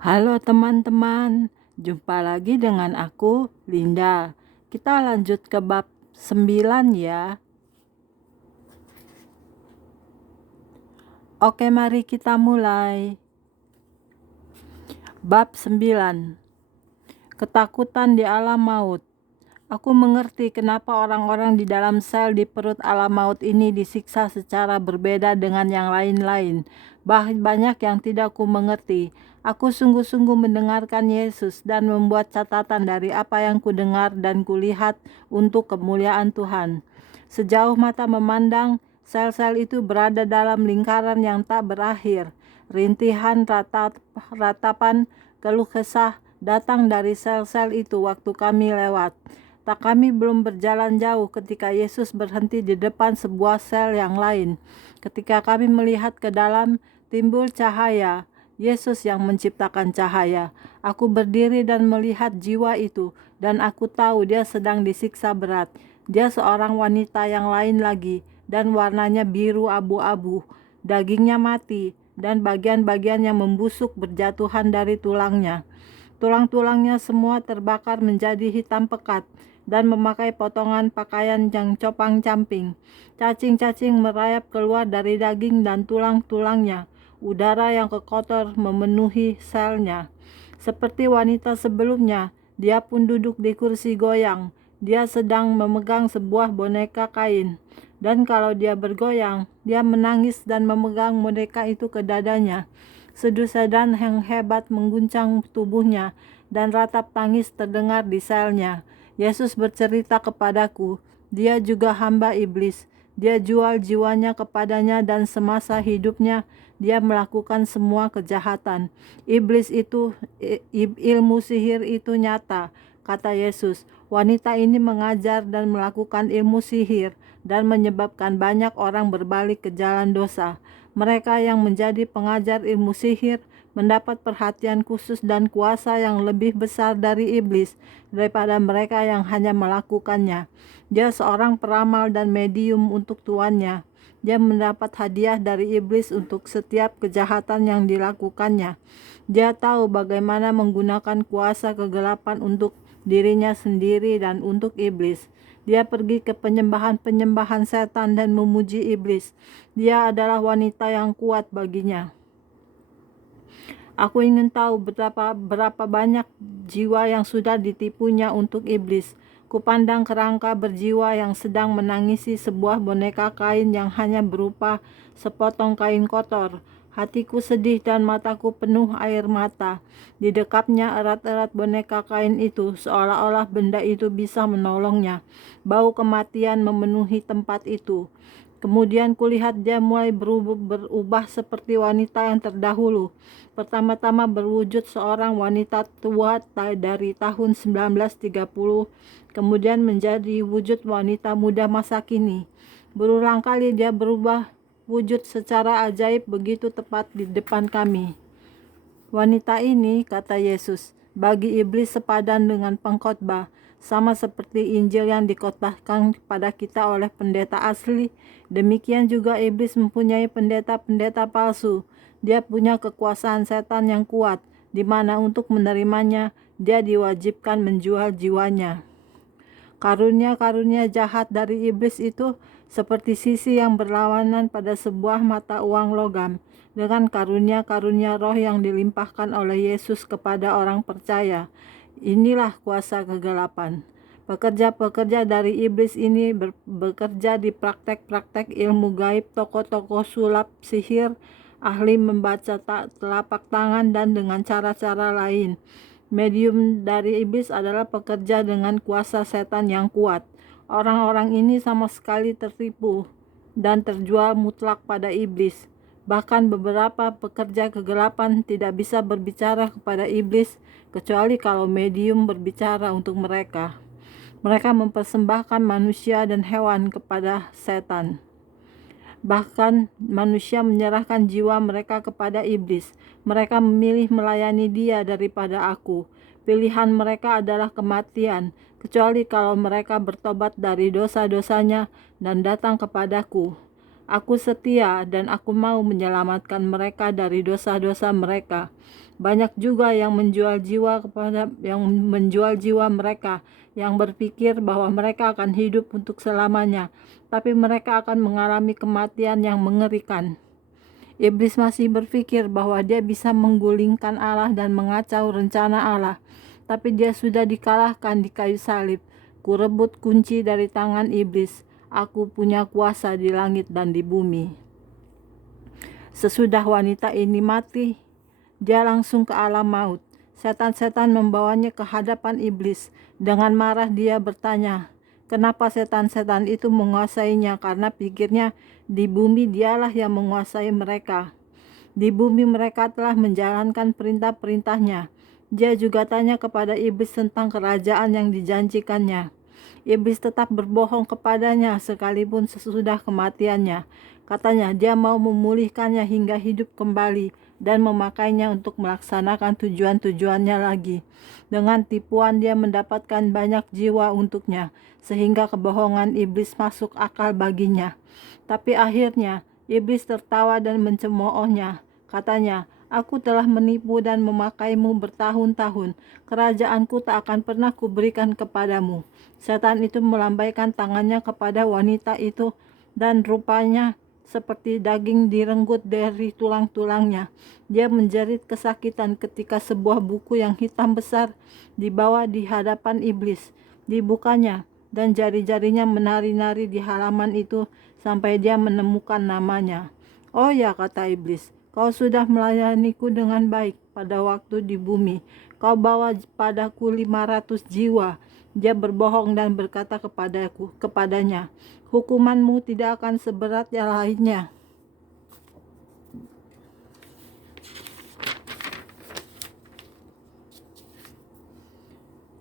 Halo teman-teman, jumpa lagi dengan aku, Linda. Kita lanjut ke bab 9 ya. Oke, mari kita mulai. Bab 9. Ketakutan di alam maut. Aku mengerti kenapa orang-orang di dalam sel di perut alam maut ini disiksa secara berbeda dengan yang lain-lain. Banyak yang tidak ku mengerti. Aku sungguh-sungguh mendengarkan Yesus dan membuat catatan dari apa yang ku dengar dan kulihat untuk kemuliaan Tuhan. Sejauh mata memandang, sel-sel itu berada dalam lingkaran yang tak berakhir. Rintihan ratapan keluh kesah datang dari sel-sel itu waktu kami lewat. Tak kami belum berjalan jauh ketika Yesus berhenti di depan sebuah sel yang lain. Ketika kami melihat ke dalam, timbul cahaya. Yesus yang menciptakan cahaya. Aku berdiri dan melihat jiwa itu, dan aku tahu dia sedang disiksa berat. Dia seorang wanita yang lain lagi, dan warnanya biru abu-abu. Dagingnya mati, dan bagian-bagian yang membusuk berjatuhan dari tulangnya. Tulang-tulangnya semua terbakar menjadi hitam pekat dan memakai potongan pakaian yang compang-camping. Cacing-cacing merayap keluar dari daging dan tulang-tulangnya. Udara yang kekotor memenuhi selnya. Seperti wanita sebelumnya, dia pun duduk di kursi goyang. Dia sedang memegang sebuah boneka kain. Dan kalau dia bergoyang, dia menangis dan memegang boneka itu ke dadanya. Sedusan yang hebat mengguncang tubuhnya, dan ratap tangis terdengar di selnya. Yesus bercerita kepadaku, dia juga hamba iblis. Dia jual jiwanya kepadanya dan semasa hidupnya dia melakukan semua kejahatan. Iblis itu, ilmu sihir itu nyata, kata Yesus. Wanita ini mengajar dan melakukan ilmu sihir dan menyebabkan banyak orang berbalik ke jalan dosa. Mereka yang menjadi pengajar ilmu sihir mendapat perhatian khusus dan kuasa yang lebih besar dari iblis daripada mereka yang hanya melakukannya. Dia seorang peramal dan medium untuk tuannya. Dia mendapat hadiah dari iblis untuk setiap kejahatan yang dilakukannya. Dia tahu bagaimana menggunakan kuasa kegelapan untuk dirinya sendiri dan untuk iblis. Dia pergi ke penyembahan-penyembahan setan dan memuji iblis. Dia adalah wanita yang kuat baginya. Aku ingin tahu berapa banyak jiwa yang sudah ditipunya untuk iblis. Kupandang kerangka berjiwa yang sedang menangisi sebuah boneka kain yang hanya berupa sepotong kain kotor. Hatiku sedih dan mataku penuh air mata. Di dekapnya erat-erat boneka kain itu, seolah-olah benda itu bisa menolongnya. Bau kematian memenuhi tempat itu. Kemudian kulihat dia mulai berubah seperti wanita yang terdahulu. Pertama-tama berwujud seorang wanita tua dari tahun 1930, kemudian menjadi wujud wanita muda masa kini. Berulang kali dia berubah wujud secara ajaib begitu tepat di depan kami. Wanita ini, kata Yesus, bagi iblis sepadan dengan pengkhotbah, sama seperti Injil yang dikhotbahkan kepada kita oleh pendeta asli. Demikian juga iblis mempunyai pendeta-pendeta palsu. Dia punya kekuasaan setan yang kuat, di mana untuk menerimanya dia diwajibkan menjual jiwanya. Karunia-karunia jahat dari iblis itu seperti sisi yang berlawanan pada sebuah mata uang logam dengan karunia-karunia roh yang dilimpahkan oleh Yesus kepada orang percaya. Inilah kuasa kegelapan. Pekerja-pekerja dari iblis ini bekerja di praktek-praktek ilmu gaib, tokoh-tokoh sulap sihir, ahli membaca telapak tangan, dan dengan cara-cara lain. Medium dari iblis adalah pekerja dengan kuasa setan yang kuat. Orang-orang ini sama sekali tertipu dan terjual mutlak pada iblis. Bahkan beberapa pekerja kegelapan tidak bisa berbicara kepada iblis kecuali kalau medium berbicara untuk mereka. Mereka mempersembahkan manusia dan hewan kepada setan. Bahkan manusia menyerahkan jiwa mereka kepada iblis. Mereka memilih melayani dia daripada aku. Pilihan mereka adalah kematian, kecuali kalau mereka bertobat dari dosa-dosanya dan datang kepadaku. Aku setia dan aku mau menyelamatkan mereka dari dosa-dosa mereka. Banyak juga yang menjual jiwa mereka, yang berpikir bahwa mereka akan hidup untuk selamanya, tapi mereka akan mengalami kematian yang mengerikan. Iblis masih berpikir bahwa dia bisa menggulingkan Allah dan mengacau rencana Allah, tapi dia sudah dikalahkan di kayu salib. Kurebut kunci dari tangan iblis. Aku punya kuasa di langit dan di bumi. Sesudah wanita ini mati, dia langsung ke alam maut. Setan-setan membawanya ke hadapan iblis. Dengan marah dia bertanya, kenapa setan-setan itu menguasainya? Karena pikirnya di bumi dialah yang menguasai mereka. Di bumi mereka telah menjalankan perintah-perintahnya. Dia juga tanya kepada iblis tentang kerajaan yang dijanjikannya. Iblis tetap berbohong kepadanya sekalipun sesudah kematiannya. Katanya dia mau memulihkannya hingga hidup kembali dan memakainya untuk melaksanakan tujuan-tujuannya lagi. Dengan tipuan dia mendapatkan banyak jiwa untuknya, sehingga kebohongan iblis masuk akal baginya. Tapi akhirnya iblis tertawa dan mencemoohnya. Katanya, aku telah menipu dan memakaimu bertahun-tahun. Kerajaanku tak akan pernah kuberikan kepadamu. Setan itu melambaikan tangannya kepada wanita itu dan rupanya seperti daging direnggut dari tulang-tulangnya. Dia menjerit kesakitan ketika sebuah buku yang hitam besar dibawa di hadapan iblis. Dibukanya dan jari-jarinya menari-nari di halaman itu sampai dia menemukan namanya. Oh ya, kata iblis, kau sudah melayaniku dengan baik pada waktu di bumi. Kau bawa padaku 500 jiwa. Dia berbohong dan berkata kepadanya, hukumanmu tidak akan seberat yang lainnya.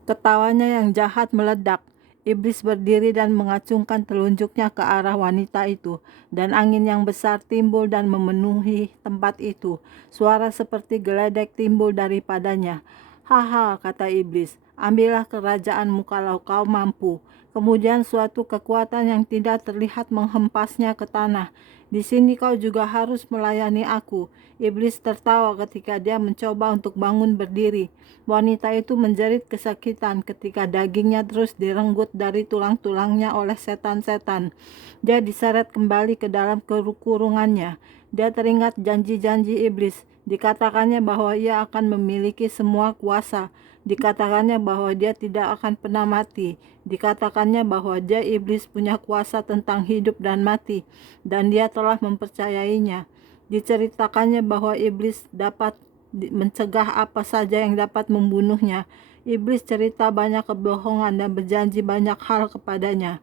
Ketawanya yang jahat meledak. Iblis berdiri dan mengacungkan telunjuknya ke arah wanita itu, dan angin yang besar timbul dan memenuhi tempat itu. Suara seperti geledek timbul daripadanya. Haha, kata iblis, ambillah kerajaanmu kalau kau mampu. Kemudian suatu kekuatan yang tidak terlihat menghempasnya ke tanah. Di sini kau juga harus melayani aku. Iblis tertawa ketika dia mencoba untuk bangun berdiri. Wanita itu menjerit kesakitan ketika dagingnya terus direnggut dari tulang-tulangnya oleh setan-setan. Dia diseret kembali ke dalam kurungannya. Dia teringat janji-janji iblis. Dikatakannya bahwa ia akan memiliki semua kuasa. Dikatakannya bahwa dia tidak akan pernah mati. Dikatakannya bahwa dia iblis punya kuasa tentang hidup dan mati, dan dia telah mempercayainya. Diceritakannya bahwa iblis dapat mencegah apa saja yang dapat membunuhnya. Iblis cerita banyak kebohongan dan berjanji banyak hal kepadanya.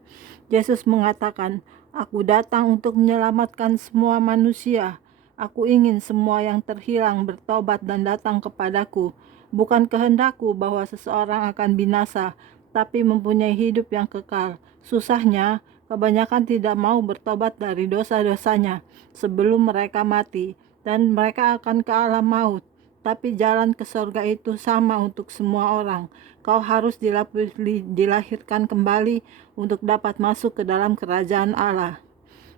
Yesus mengatakan, aku datang untuk menyelamatkan semua manusia. Aku ingin semua yang terhilang bertobat dan datang kepadaku. Bukan kehendakku bahwa seseorang akan binasa, tapi mempunyai hidup yang kekal. Susahnya, kebanyakan tidak mau bertobat dari dosa-dosanya sebelum mereka mati, dan mereka akan ke alam maut. Tapi jalan ke surga itu sama untuk semua orang. Kau harus dilahirkan kembali untuk dapat masuk ke dalam kerajaan Allah.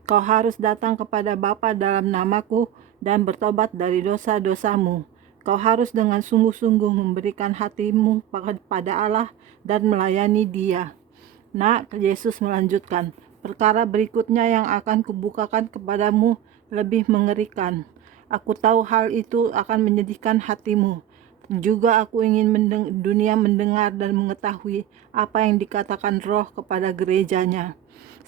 Kau harus datang kepada Bapa dalam namaku dan bertobat dari dosa-dosamu. Kau harus dengan sungguh-sungguh memberikan hatimu pada Allah dan melayani Dia. Nak, Yesus melanjutkan, perkara berikutnya yang akan kubukakan kepadamu lebih mengerikan. Aku tahu hal itu akan menyedihkan hatimu. Juga aku ingin dunia mendengar dan mengetahui apa yang dikatakan Roh kepada gerejanya.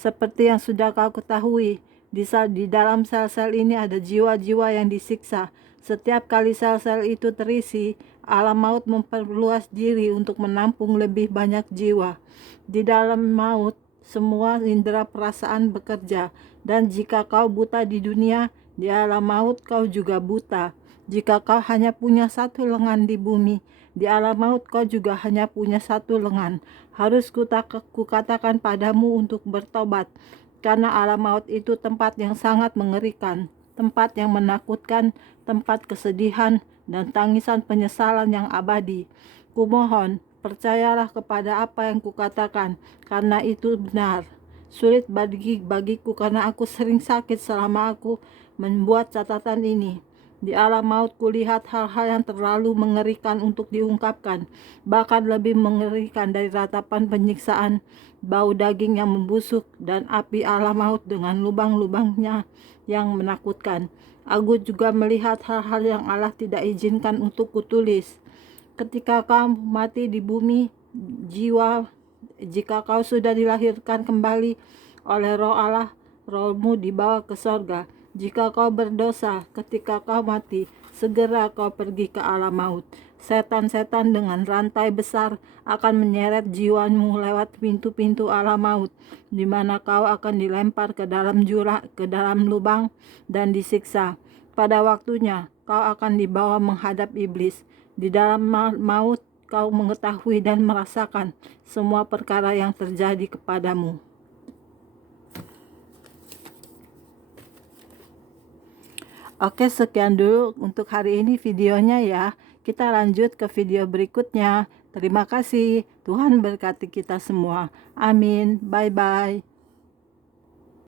Seperti yang sudah kau ketahui, di dalam sel-sel ini ada jiwa-jiwa yang disiksa. Setiap kali sel-sel itu terisi, alam maut memperluas diri untuk menampung lebih banyak jiwa. Di dalam maut, semua indera perasaan bekerja, dan jika kau buta di dunia, di alam maut kau juga buta. Jika kau hanya punya satu lengan di bumi, di alam maut kau juga hanya punya satu lengan. Harus kukatakan padamu untuk bertobat, karena alam maut itu tempat yang sangat mengerikan, tempat yang menakutkan, tempat kesedihan dan tangisan penyesalan yang abadi. Kumohon, percayalah kepada apa yang kukatakan, karena itu benar. sulit bagiku karena aku sering sakit selama aku membuat catatan ini. Di alam maut kulihat hal-hal yang terlalu mengerikan untuk diungkapkan, bahkan lebih mengerikan dari ratapan penyiksaan, bau daging yang membusuk, dan api alam maut dengan lubang-lubangnya yang menakutkan. Aku juga melihat hal-hal yang Allah tidak izinkan untuk kutulis. Ketika kau mati di bumi, jika kau sudah dilahirkan kembali oleh roh Allah, rohmu dibawa ke sorga. Jika kau berdosa ketika kau mati, segera kau pergi ke alam maut. Setan-setan dengan rantai besar akan menyeret jiwamu lewat pintu-pintu alam maut, di mana kau akan dilempar ke dalam lubang dan disiksa. Pada waktunya, kau akan dibawa menghadap iblis. Di dalam maut, kau mengetahui dan merasakan semua perkara yang terjadi kepadamu. Oke, sekian dulu untuk hari ini videonya ya. Kita lanjut ke video berikutnya. Terima kasih. Tuhan berkati kita semua. Amin. Bye-bye.